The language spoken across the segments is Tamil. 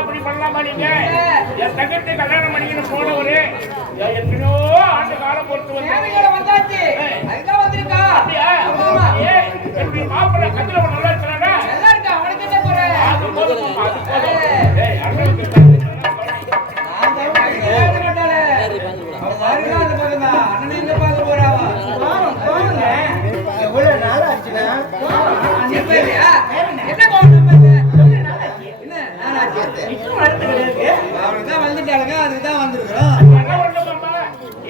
இப்படி பண்ணலாமா நீங்க? என் தங்கத்தை கல்யாணம் பண்ணிக்கணும் போனவரு எத்தனையோ ஆண்டு காலம் பொறுத்து வந்தாச்சு. அதுதான் வந்திருக்கா. எப்படி மாப்பிள்ளை கதிர நல்லா இருக்கிறாங்க? நல்லா இருக்கா. அவனுக்கு என்ன குறை? அது போதும், அது போதும். எவ்வளவு நாள் ஆச்சுன்னா வந்துட்டாளுங்க. அதுக்குதான் வந்திருக்கிறோம்.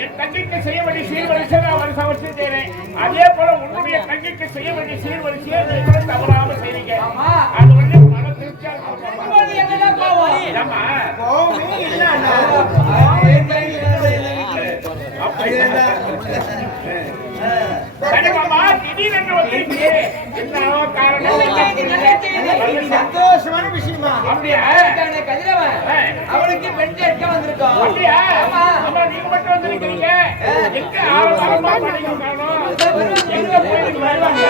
என் தங்கைக்கு செய்ய வேண்டிய சீர்வரிசை நான் வருஷம் வருஷம் செய்யறேன். அதே போல உன்னுடைய தங்கைக்கு செய்ய வேண்டிய சீர்வரிசையை தவறாம செய்வீங்க. அது வந்து மன திருப்தியா சந்தோஷமான விஷயமா? அப்படியா? கதிரவன் அவனுக்கு பெண் கேட்க வந்திருக்கோம். அப்படியா? நீங்க மட்டும் வந்திருக்கீங்க. எங்க ஆரம்பமா எங்க போயிட்டு வருவாங்க?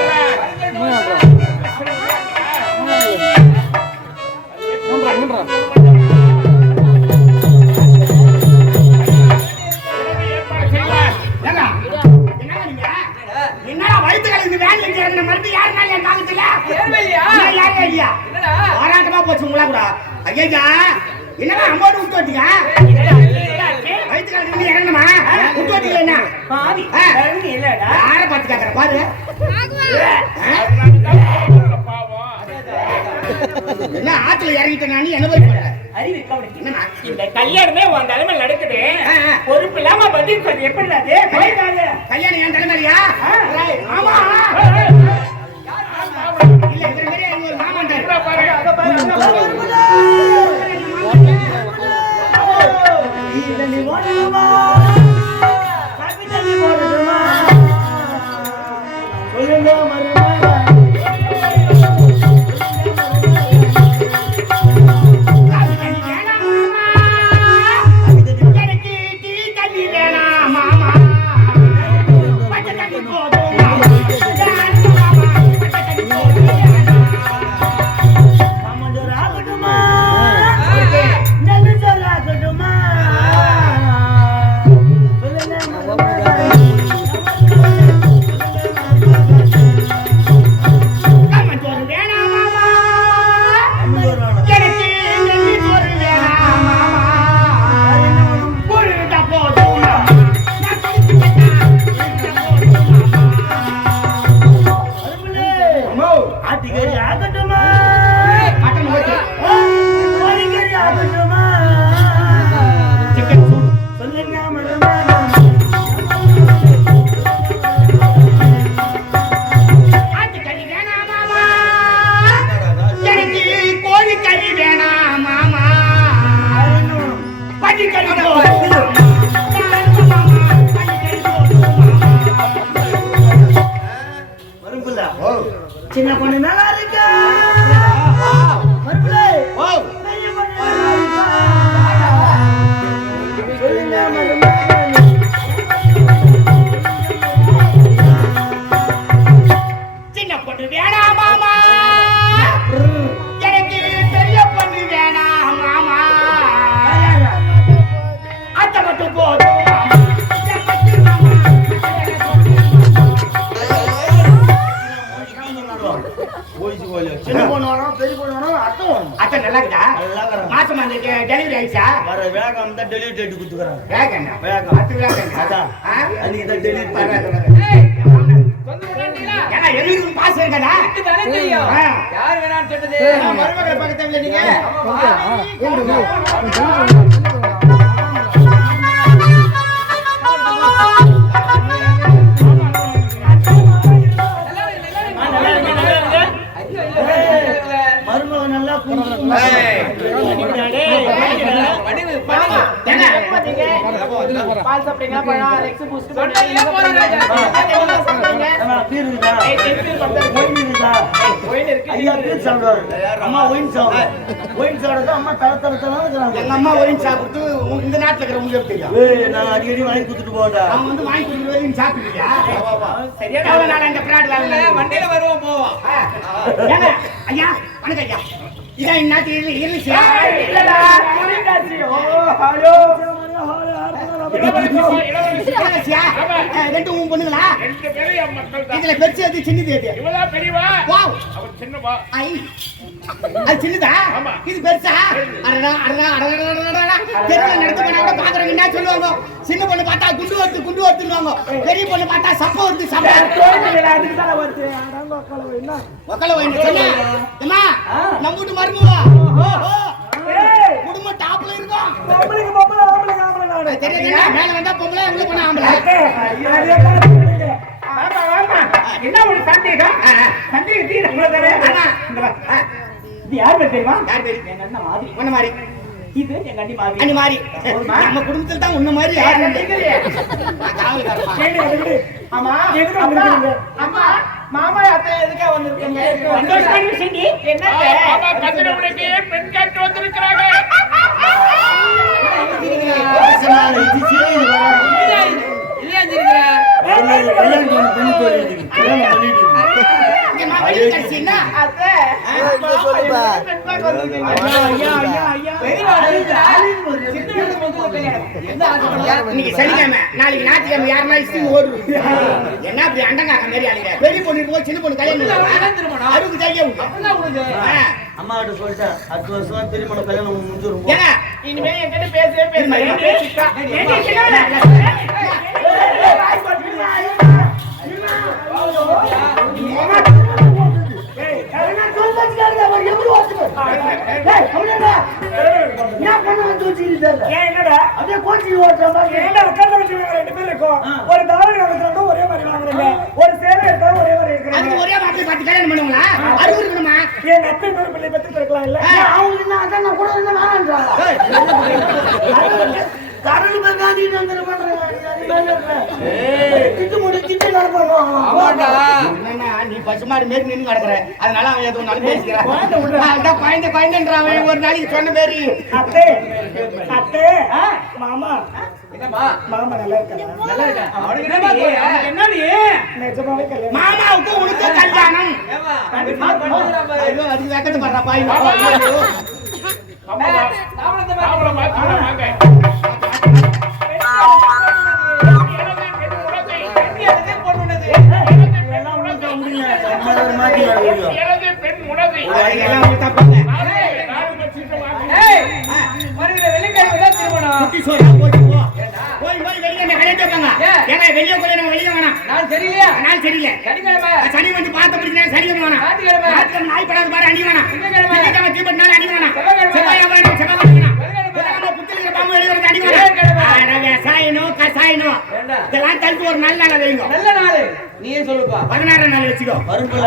என்னடா வயிற்று கலந்து வேலை மருந்து யாருனால என் காலத்துல போராட்டமா போச்சு உங்களா கூட. ஐயா என்னடா அம்மோடு விட்டு வட்டீங்க? வயிற்று கலந்து இறங்கணுமா? விட்டு வட்டீங்க என்ன யார பார்த்து கேட்கற பாரு. என்ன ஆத்துல இறங்கிட்ட நான் என்ன போய் இந்த கல்யாணமே உன் தலைமை நடக்குது. பொறுப்பு இல்லாம பதில் சொல்லி எப்படி கல்யாணம் என் தலைமையா? ஆமா இல்ல இந்த மாதிரி ஒரு மாமாண்டாரு பாருங்க. சின்ன பொண்ணு நல்லா இருக்கா? சின்ன பொண்ணு வேணாம் மாமா, எனக்கு பெரிய பொண்ணு வேணாம் மாமா, அத்தை மட்டும் போதும். சின்ன பொண்ணு வேணும், பெரிய பொண்ணு வேணும், அத்தை நல்லா இருக்கா? மாசம் டெலிவரி ஆயிடுச்சா? வர வேகம் தான் டெலிவரி டேட் கொடுத்துக்கிறாங்க. வேகம் வேகம் அது வேகம் அதான் அன்னைக்கு தான் டெலிவரி ஏன்னா எழுதி பாஸ் இருக்கடா தெரியும். யார் வேணான்னு சொன்னது? மருமகளை பக்கத்துல நீங்க மருமக நல்லா பால் சாப்பிட்டீங்க, பழம், ரெக்ஸ் பூஸ்ட் அம்மா ஒயின் சாப்பிடுவாங்க. ஒயின் சாப்பிடுறது அம்மா தலை தலை தலை எங்க அம்மா ஒயின் சாப்பிட்டு இந்த நாட்டுல இருக்கிற உங்களுக்கு தெரியும். நான் அடிக்கடி வாங்கி கொடுத்துட்டு போட்டேன். அவன் வந்து வாங்கி கொடுக்குறது நீ சாப்பிட்டுக்கிறியா? சரியான எவ்வளவு நாள் இந்த பிராட் வேலை? வண்டியில வருவோம் போவோம். ஏங்க, ஐயா வணக்கம் ஐயா. இதான் இந்நாட்டு இருந்துச்சியா? இல்லடா மணிக்காட்சி. ஓ ஹலோ இளவரசியா? ரெண்டு மூணு பொண்ணுங்களா? இதுல பெருசு அது சின்னது எது? வாவ். ஐ. அது சின்னதா? இது பெருசா? அடடா அடடா அடடா. தெருவுல நடந்து போனா கூட பாக்குறவங்க என்ன சொல்லுவாங்க? சின்ன பொண்ணு பார்த்தா குண்டு வருதுன்னுவாங்க. பெரிய பொண்ணு பார்த்தா சப்ப வருது சப்ப. அதுக்கு தான் வருது. அடங்க ஒக்கல என்ன? ஒக்கல வேணும் சொன்னா. அம்மா நம்ம வீட்டு மருமவா. குடும்ப டாப்ல இருக்கும். பொம்பளை நானே. தெரியுதா? மேல வந்தா பொம்பளை உள்ள போனா ஆம்பளை. என்ன ஒரு சந்தேகம்? சந்தேகம் தீர நம்மளதானே. இது யார் பேர் தெரியுமா? யார் தெரியும்? எங்க அண்ணன் மாதிரி. உன்ன மாதிரி. இது எங்க அண்ணி மாதிரி. அண்ணி மாதிரி. நம்ம குடும்பத்துல தான் உன்ன மாதிரி யாரு இல்லையே. ஆமா எதுக்கு வந்திருக்கீங்க? அம்மா மாமா அத்தை எதுக்கு வந்திருக்கீங்க? சந்தோஷமான விஷயம் டி. என்னங்க? மாமா கதிரவனுக்கு பெண் கேட்டு வந்திருக்கிறாங்க. சனிக்கிழமை நாளைக்கு ஞாயிற்றுக்கிழமை யாருன்னா இஷ்டம் ஓடுது. என்ன அப்படி அண்டங்காக்க மாதிரி ஆளுங்க? பெரிய பொண்ணு இருக்கும் சின்ன பொண்ணு கல்யாணம் அறுபது ஜாலியா அம்மா கிட்ட சொல்லிட்டேன் அடுத்த வருஷம் திருமணம் கல்யாணம் முடிஞ்சிரும். ஏங்க இனிமே என்கிட்ட பேசவே பேசுறேன். ஒரு தாவரம் நடத்துறாங்க ஒரே மாதிரி வாங்குறீங்க. ஒரு சேவை எடுத்தா ஒரே மாதிரி இருக்கிறாங்க. ஒரே மாப்பிள்ளை பார்த்து கல்யாணம் பண்ணுவாங்களா? அறுபது இருக்கணுமா? என் அத்தை இன்னொரு பிள்ளை பத்தி இருக்கலாம் இல்ல? அவங்க அதான் கூட வேணான்றாங்க. கடல் பகாதி நந்தர பண்றாங்க. திட்டு முடிச்சிட்டு நீ பசுமாடு மேரி நின்று கிடக்குற அதனால அவன் எதுவும் நாள் பேசிக்கிறான். குழந்தைன்றான் ஒரு நாளைக்கு சொன்ன பேரு. அத்தை அத்தை மாமா மாமா நல்லா இருக்கா? நல்லா இருக்கா? அவனுக்கு என்னடி நிஜமாவே கல்யாணம்? மாமாவுக்கு உனக்கு கல்யாணம். ஐயோ அதுக்கு வெக்கத்து பண்றா பாய். பெண் உணவு குட்டி சோறு போய் வெளியே கல்யாணம் வைப்பாங்க. ஏங்க வெளியே போய் நம்ம வெளியே வேணாம். நான் சரியில்லையா? நாள் சரியில்லை. சனி வந்து பார்த்த பிடிக்கிறேன் சனிக்கிழமை வேணாம். ஞாயிற்றுக்கிழமை நாய் படாத பாரு அடி வேணாம். திங்கட்கிழமை தீபத்து நாள் அடி வேணாம். செவ்வாய் வேணும் செவ்வாய் வேணாம். புதன்கிழமை புத்திரிக்கிற பாம்பு வெளியே வந்து அடி வேணாம். விவசாயனும் கசாயனும் இதெல்லாம் தடுத்து ஒரு நல்ல நாள் வைங்க. நல்ல நாள் நீயே சொல்லுப்பா. 16 நாள் வச்சுக்கோ. வரும்பல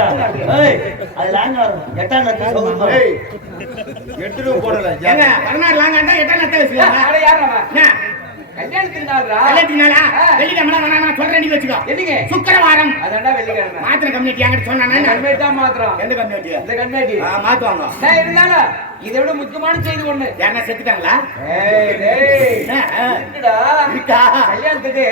ஏய் அது லாங்கா வரும் 8ஆம் நாள் சொல்லுங்க. ஏய் 8 ரூபாய் போடல. ஏங்க 16 லாங்கா 8ஆம் நாள் வச்சுக்கோங்க. அட யாரா? என்ன கல்யாணத்துக்கு நாள்ரா? கல்யாணத்துக்கு நாளா? வெள்ளிக்கிழமை வேணாம் நான் சொல்றேன் நீ வச்சுக்கோ. என்னங்க? சுக்கிரவாரம். அதான்டா வெள்ளிக்கிழமை. மாத்திரை கம்யூனிட்டி என்கிட்ட சொன்னானே. கல்யாணம் தான் மாத்திரம். எந்த கம்யூனிட்டி? இந்த கல்யாணம் மாத்துவாங்க. டேய் இருந்தாலும் இதை விட முக்கியமான செய்தி ஒண்ணு. யாரா செத்துட்டாங்களா? ஏய் டேய் என்னடா இருக்கா? கல்யாணத்துக்கு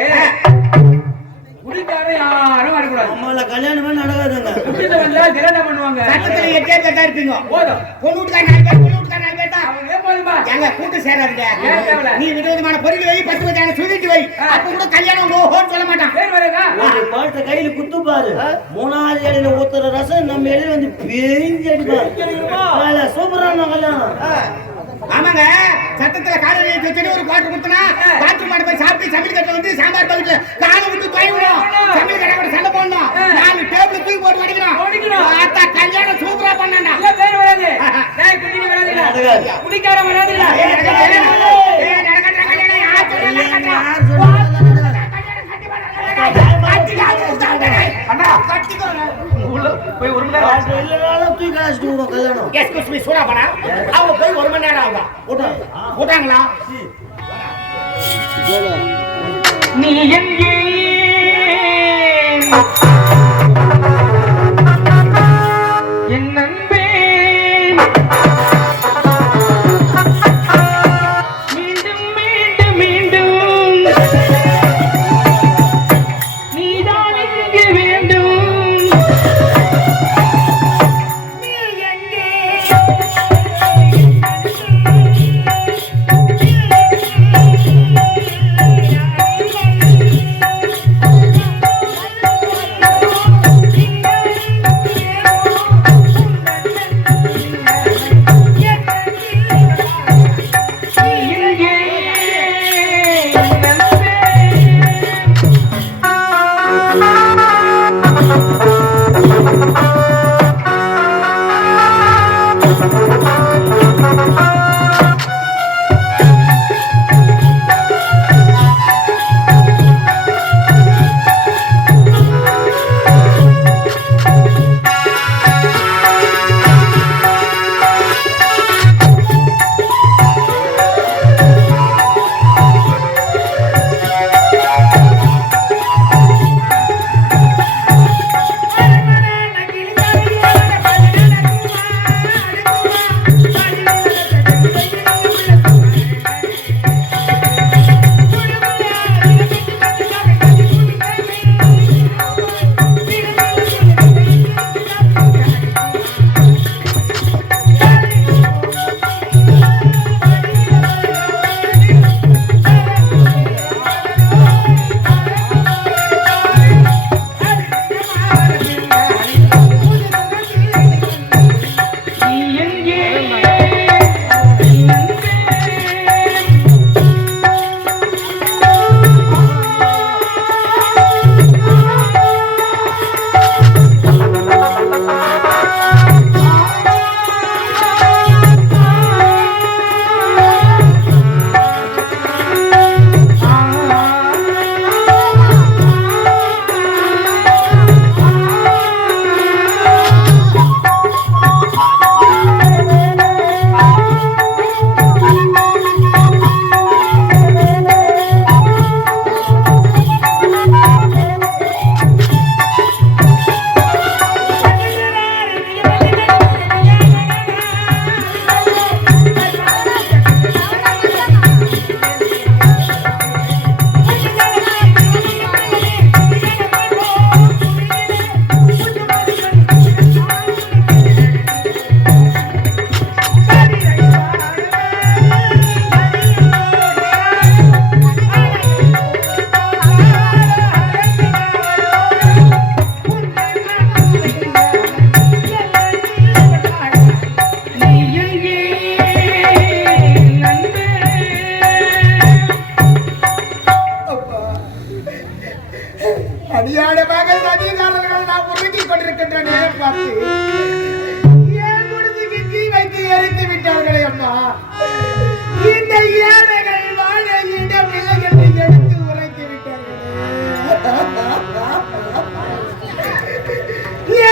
குடிக்கார யாரும் வரக்கூடாது. நம்மள கல்யாணமே நடக்காதுங்க. குடிச்சத வந்தா திரண்ட பண்ணுவாங்க. சட்டத்துல 8 பேர் தான் இருப்பீங்க. போதும். பொண்ணு வீட்டுக்கார 4 பேர், பொண்ணு வீட்டுக்கார 4 பேர் தான். அவங்க போதுமா? எங்க கூட்டு சேராதீங்க. ஏன் தேவல? நீ விதவிதமான பொருள் வை, 10 வகையான சுவீட் வை. அப்ப கூட கல்யாணம் ஓஹோன்னு சொல்ல மாட்டான். பேர் வரதா? ஒரு பாட்ட கையில குத்து பாரு. 3வது இலையில ஊத்துற ரசம் நம்ம இலையில வந்து பேஞ்சி அடிப்பாரு. சூப்பரான கல்யாணம். ஆமாங்க சட்டத்துல காலையில வச்சுட்டு ஒரு குவார்டர் கொடுத்தனா பாத்ரூம் மாட்ட போய் சாப்பிட்டு சமையல் கட்ட வந்து சாம்பார் பக்கத்துல காலை விட்டு தொய்விடும். சமையல் கடை கூட சண்டை போடணும். 4 டேபிள் தூக்கி போட்டு வடிக்கணும். ஆத்தா கல்யாணம் சூப்பரா பண்ணாண்டா. இல்ல பேர் வராது. டேய் குடிக்க வராதுடா. குடிக்கார வராதுடா. நடக்கற கல்யாணம் யார் சொல்லல? அண்ணா கட்டிக்கோங்க. உள்ள போய் 1 மணி நேரம் இல்லனாலும் தூக்கி காசிட்டு விடும் கல்யாணம். எஸ்கூஸ் மீ சூடா பண்ணா அவங்க போய் 1 மணி நேரம் ஆகுதா? போட்டாங்களா? நீ எங்கே என் நண்பே மீண்டும் மீண்டும்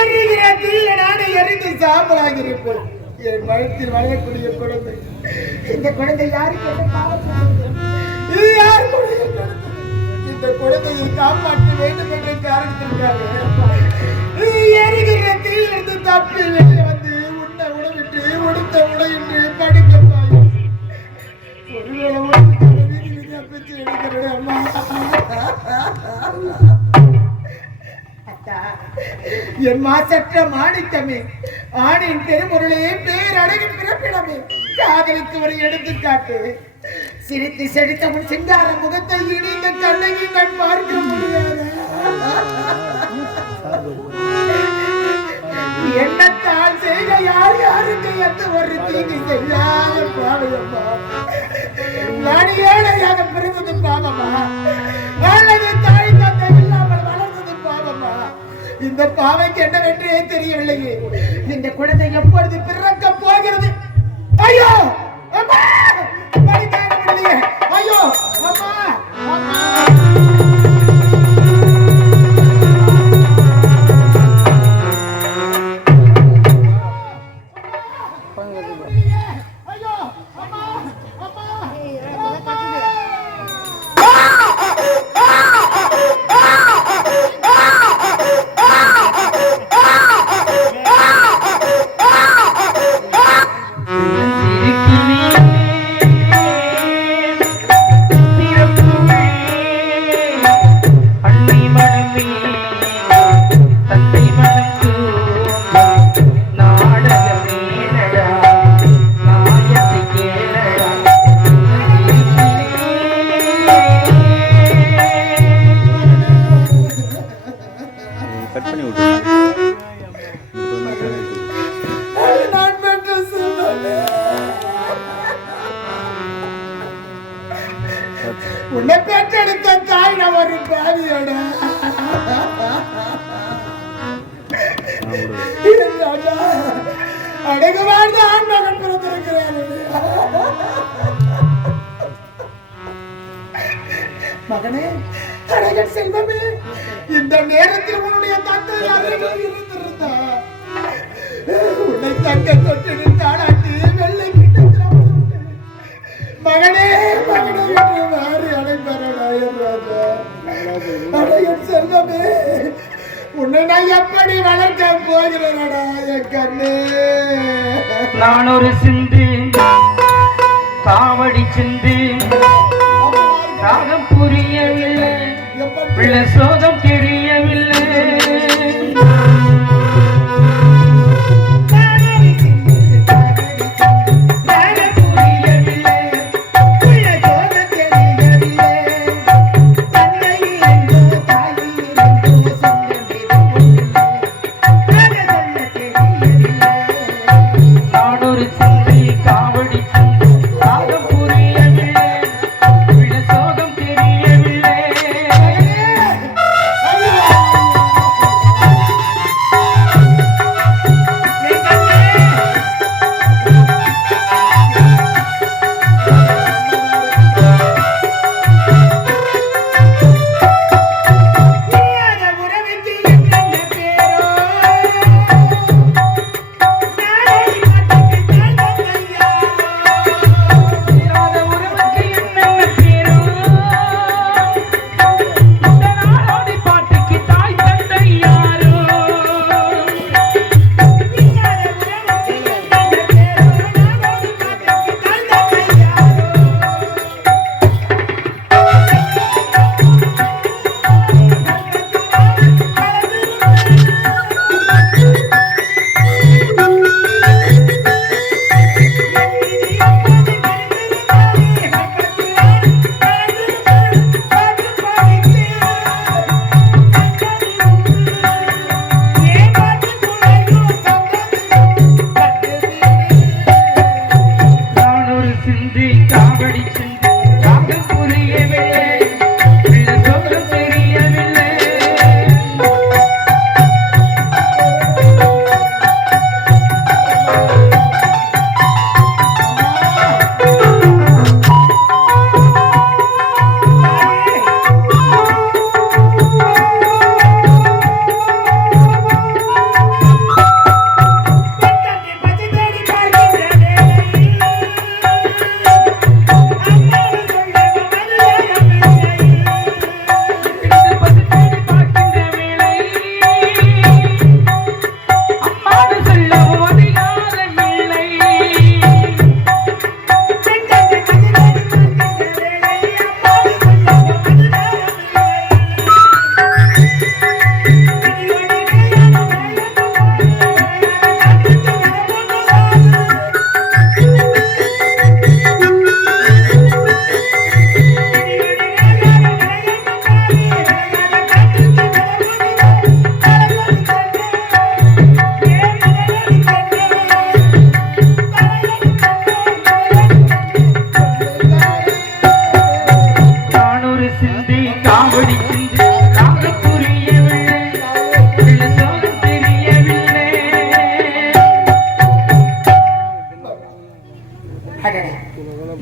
எரிகிற தீயில நானே எரிந்து சாம்பலாகி இருப்பேன். என் வயிற்றில் வளரக்கூடிய குழந்தை, இந்த குழந்தை யாருக்கு என்ன பாவம் செய்தது? இது யார் குழந்தை? இந்த குழந்தையை காப்பாற்ற வேண்டும் என்ற காரணத்திற்காக எரிகிற தீயிலிருந்து தப்பி வெளியே வந்து உண்ண உணவிட்டு உடுத்த உடையின்றி படிக்கப்பாய் ஒருவேளை பிச்சு எடுக்கிறேன் அம்மா. என் மாசற்ற மாணிக்கமே, ஆணின் பெரும்பொருளே, பேரழகின் பிறப்பிடமே, காதலித்து ஒரு எடுத்துக்காட்டு. சிரித்து செழித்த உன் சிங்கார முகத்தை இணைந்த கண்ணையை நான் பார்க்க முடியாது. என்னத்தால் செய்த யார் யாருக்கு எந்த ஒரு தீங்கு செய்யாத பாவையம்மா. நான் ஏழையாக பிறந்தது பாவமா, அல்லது தாய் தந்தை இல்லாமல் வளர்ந்தது பாவமா? இந்த பாவைக்கு என்னவென்றே தெரியவில்லையே. இந்த குழந்தை எப்பொழுது பிறக்க போகிறது? ஐயோ அம்மா, படிக்காக முடியலையே. ஐயோ அம்மா, அம்மா. உன்னை பெற்றெடுத்த தாய் நான் ஒரு பாவியோட அடகு வாழ்ந்த ஆண் மகன் பிறந்திருக்கிறார். மகனே, அழகன் செல்வமே, இந்த நேரத்தில் உன்னுடைய தந்தை இருந்திருந்தா உன்னை தங்க தொட்டு தாளாட்டி வெள்ளை கிட்ட மகனே மகனே என்று மாறி அழைப்பாரன் ராஜா. அழகன் செல்வமே, உன்னை நான் எப்படி வளர்க்க போகிறேனடா என் கண்ணு. நான் ஒரு சிந்து காவடி சிந்து, ராகம் புரியவில்லை, பிள்ளை சோகம் தெரியவில்லை. ஐயோ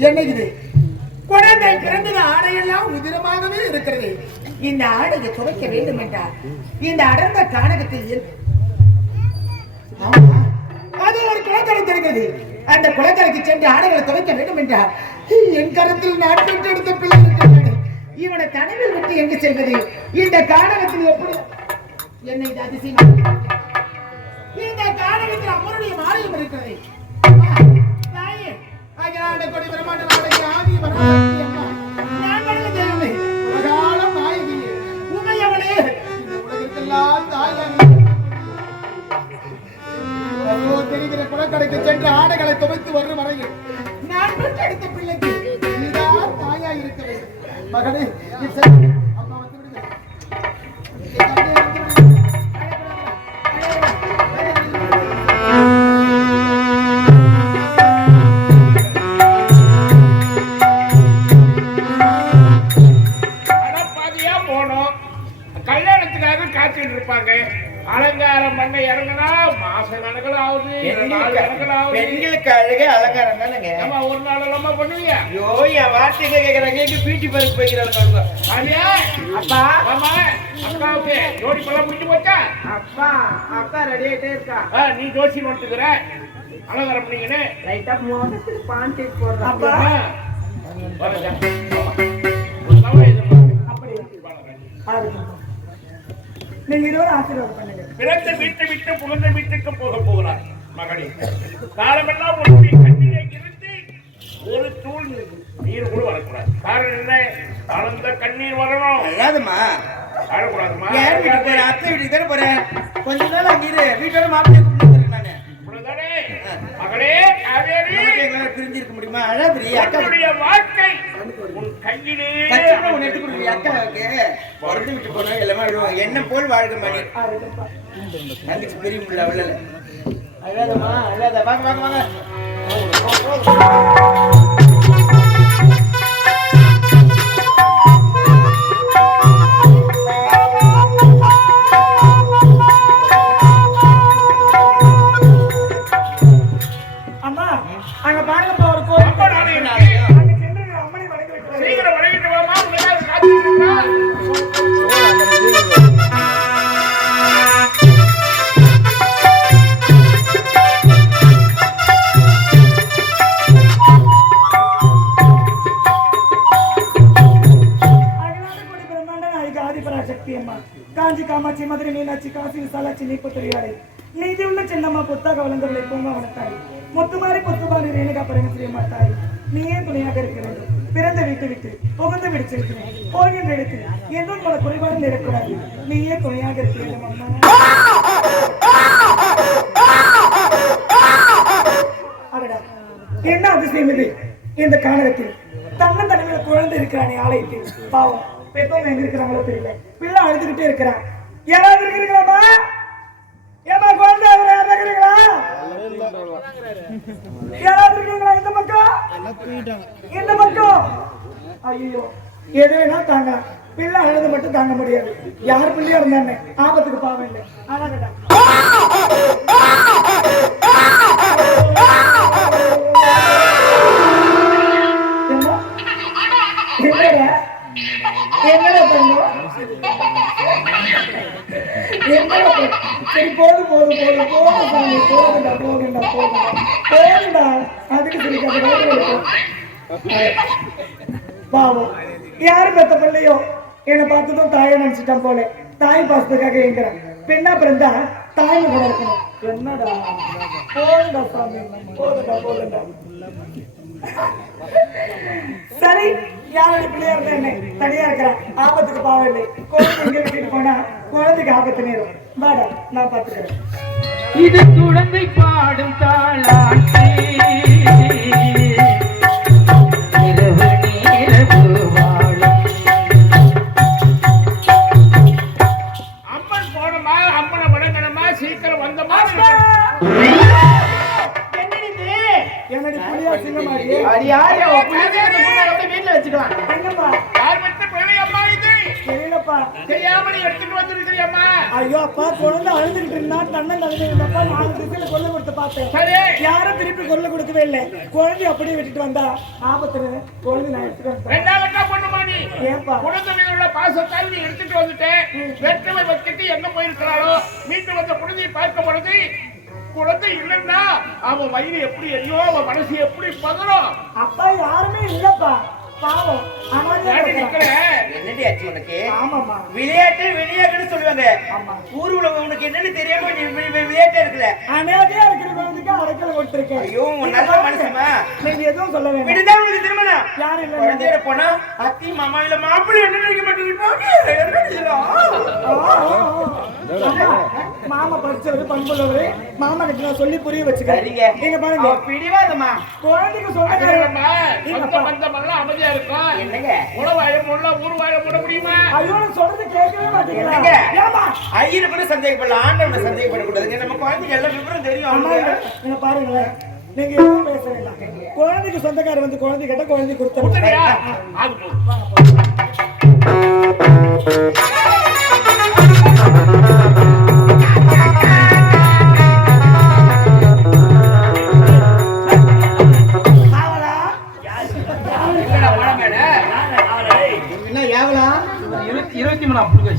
என்னைக்குது குழந்தை பிறந்தது ஆடையெல்லாம் உதிரமாகவே இருக்கிறது. இந்த ஆடையை துவைக்க வேண்டும் என்றார். இந்த அடர்ந்த கானகத்தில் அது ஒரு குளத்தலை தெரிகிறது. அந்த குளத்தலைக்கு சென்று ஆடைகளை துவைக்க வேண்டும் என்றார். என் கருத்தில் நான் பெற்றெடுத்த பிள்ளை இருக்கிறார்கள். இவனை தனிவில் விட்டு எங்கு செல்வது? இந்த கானகத்தில் எப்படி என்னை இது அதிசயம். இந்த கானகத்தில் அம்மனுடைய மாரியம் இருக்கிறது. கொடி பிரமாண்ட ஆதி நான் உண்மையவனே உலகத்தெல்லாம் தாயாக தெரிகிற குளக்கடைக்கு சென்று ஆடைகளை துவைத்து வரும் வரையில் நான் பெற்றெடுத்த பிள்ளைக்கு நீதான் தாயாக இருக்க வேண்டும். மகனே அம்மா வந்து விடுங்க. கல்யாணத்துக்காக காத்துட்டு இருப்பாங்க. அலங்காரம் பண்ண இறங்கினா மாச கணக்கில் ஆகுது, பெண்களுக்கு அழகே அலங்காரம் தானுங்க. நம்ம ஒரு நாள் எல்லாமா பண்ணுவீங்க. ஐயோ என் வார்த்தைக்கு கேட்கறாங்க பீட்டி பருக்கு போய்க்கிறாங்க. அப்பா ஆமா அக்காவுக்கு ஜோடி பழம் முடிஞ்சு போச்சா? அப்பா அக்கா ரெடி ஆயிட்டே இருக்கா. நீ ஜோசி வந்துக்கிற அலங்காரம் பண்ணீங்கன்னு லைட்டா மோகத்துக்கு பாண்டி போடுறேன். அப்பா நீங்க இருவரும் ஆசீர்வாதம் பண்ணுங்க. பிறந்த வீட்டை விட்டு புகுந்த வீட்டுக்கு போக போகிறார் மகனே. காலமெல்லாம் உன்னுடைய கண்ணிலே இருந்து ஒரு தூள் நீர் கூட வரக்கூடாது. காரணம் என்ன? கலந்த கண்ணீர் வரணும். அல்லாதம்மா வரக்கூடாதுமா. யார் வீட்டுக்கு போறேன்? அத்தை வீட்டுக்கு தானே போறேன். கொஞ்ச நாள் அங்க இரு. வீட்டோட மாப்பிள்ளை கூப்பிட்டு நானு. இவ்வளவுதானே மகளே. காவேரி பிரிஞ்சிருக்க முடியுமா? அழாதிரி அக்காவுடைய வாழ்க்கை உன் கையிலே உன் எடுத்து கொடுக்குறீ. அக்காவுக்கு பிறந்து விட்டு போனா எல்லாமே விடுவாங்க. என்ன போல் வாழ்க்கை மணி தங்கச்சி பெரிய முடியல அவ்வளோ. அழாதம்மா அழாத. வாங்க வாங்க வாங்க. அம்மா அங்க பாருங்கப்பா ஒரு கோயில். அங்க சென்று அம்மனை வணங்கி வைக்கிறேன். சீக்கிரம் வழங்கிட்டு வாமா. உங்களுக்கு காத்துட்டு இருக்கா? ஆதிபராசக்தி அம்மா காஞ்சி காமாட்சி மதுரை மீனாட்சி காசி விசாலாட்சி நீப்பத்தொழியாடை நீதி உள்ள சின்னம்மா புத்தாக வளர்ந்தவளை பூங்காவனத்தாய் முத்துமாரி புத்துமாரி ரேணுகா பரமஸ்ரீ அம்மா தாய் நீயே துணையாக இருக்கிறது. பிறந்த வீட்டு விட்டு புகுந்து விடுச்சிருக்கிறேன். போகின்ற இடத்து எதுவும் பல குறைபாடு இருக்கக்கூடாது. நீயே துணையாக இருக்கிறது அம்மா. அடடா என்ன அதிசயம் இது! இந்த காலகத்தில் தன்ன தனிமையில குழந்தை இருக்கிறானே ஆலயத்தில். பாவம் பெற்றவங்க எங்க இருக்கிறாங்களோ தெரியல. பிள்ளை அழுதுகிட்டே இருக்கிறான். யாராவது இருக்கிறீங்களாமா? ஏமா குழந்தை யாராவது இருக்கிறீங்களா? யாராவது இருக்கீங்களா? இந்த பக்கம் இந்த பக்கம். ஐயோ எது வேணா தாங்க. பிள்ளை அழுது மட்டும் தாங்க முடியாது. யார் பிள்ளையா இருந்தானே ஆபத்துக்கு பாவம் இல்லை. ஆனா சரி போதும் போதும் போதும் போதும் சாமி போதுண்டா போதுண்டா போதுண்டா போதுண்டா. அதுக்கு சரி பாவம் யாரு பெத்த பிள்ளையோ என்னை பார்த்ததும் தாயை நினைச்சிட்டான் போல. தாய் பாசத்துக்காக எங்கிறேன். பெண்ணா பிறந்தா தாய்மை கூட இருக்கணும். என்னடா போதுண்டா சாமி போதுண்டா போதுண்டா. சரி யாரோட பிள்ளையா இருந்தா என்ன தனியா இருக்கிறான். ஆபத்துக்கு பாவம் இல்லை. குழந்தை எங்க விட்டுட்டு போனா குழந்தைக்கு ஆபத்து நேரும். வாடா நான் பாத்துக்கிறேன். இது குழந்தை பாடும் தாளாட்டி இரவு நேரவு வாழும். அம்மன் போனமா அம்மனை வணங்கணுமா சீக்கிரம் வந்தமா. என்னடி புளியா சிங்கமாடி வீட்டுல வச்சுக்கலாம். என்னப்பா யார் பெற்ற பிள்ளை அம்மா இது? தெரியலப்பா. தெரியாம நீ எடுத்துட்டு வந்திருக்கிறியம்மா. ஐயோ அப்பா குழந்தை அழுதுகிட்டு இருந்தா நான் தன்னன் தகுதி இருந்தப்ப 4 திசையில கொல்ல கொடுத்து பார்த்தேன். சரி. யாரும் திருப்பி கொல்ல கொடுக்கவே இல்லை. குழந்தை அப்படியே விட்டுட்டு வந்தா ஆபத்துல குழந்தை நான் எடுத்துட்டு வந்தேன். ரெண்டாவது பொண்ணுமா நீ ஏப்பா குழந்தை மீது உள்ள பாசத்தால் நீ எடுத்துட்டு வந்துட்டேன். வெற்றமை வச்சுட்டு எங்க போயிருக்கிறாளோ மீட்டு வந்த குழந்தையை பார்க்கும் பொழுது குழந்தை இல்லைன்னா அவன் வயிறு எப்படி எரியும், அவன் மனசு எப்படி பதறும். அப்பா யாருமே இல்லப்பா, பாவம். என்னடி ஆச்சு உனக்கு? ஆமாமா விளையாட்டு விளையாட்டுன்னு சொல்லுவாங்க. ஆமா. ஊர்ல உனக்கு என்னன்னு தெரியாம நீ விளையாட்டே இருக்குல்ல. அநேகையா இருக்கிற குழந்தைக்கு அடைக்கல கொடுத்திருக்கேன். ஐயோ உன் நல்ல மனசுமா. நீங்க எதுவும் சொல்ல வேண்டாம். விடுதா உனக்கு திருமணம் யாரும் இல்ல. குழந்தையோட போனா அத்தி மாமா இல்ல மாப்பிள்ளை என்ன நினைக்க மாட்டேங்கிறீங்க? மாமா படிச்சவரு பண்புள்ளவரு. மாமா கிட்ட நான் சொல்லி புரிய வச்சுக்கிறேன். சரிங்க. நீங்க பாருங்க பிடிவாதமா குழந்தைக்கு சொல்லுங்க. பந்தமெல்லாம் அமைதியா இருக்கும். என்னங்க உணவாயம் உள்ள ஊர்வாயம் போட முடியுமா? ஐயோ நான் சொல்றது கேட்கவே மாட்டேங்கிறீங்க. என்னங்க? ஏமா ஐயரை கூட சந்தேகப்படலாம், ஆண்டவனை சந்தேகப்படக்கூடாதுங்க. நம்ம குழந்தைக்கு எல்லா விவரம் தெரியும். அவனுக்கு நீங்க பாருங்களேன், நீங்க எதுவும் பேச வேண்டாம். குழந்தைக்கு சொந்தக்காரர் வந்து குழந்தை கேட்டா குழந்தை கொடுத்துருங்க. சரியா? அது போதும். என்னடா மழை மேல? என்ன ஏவலா 23 புடுங்க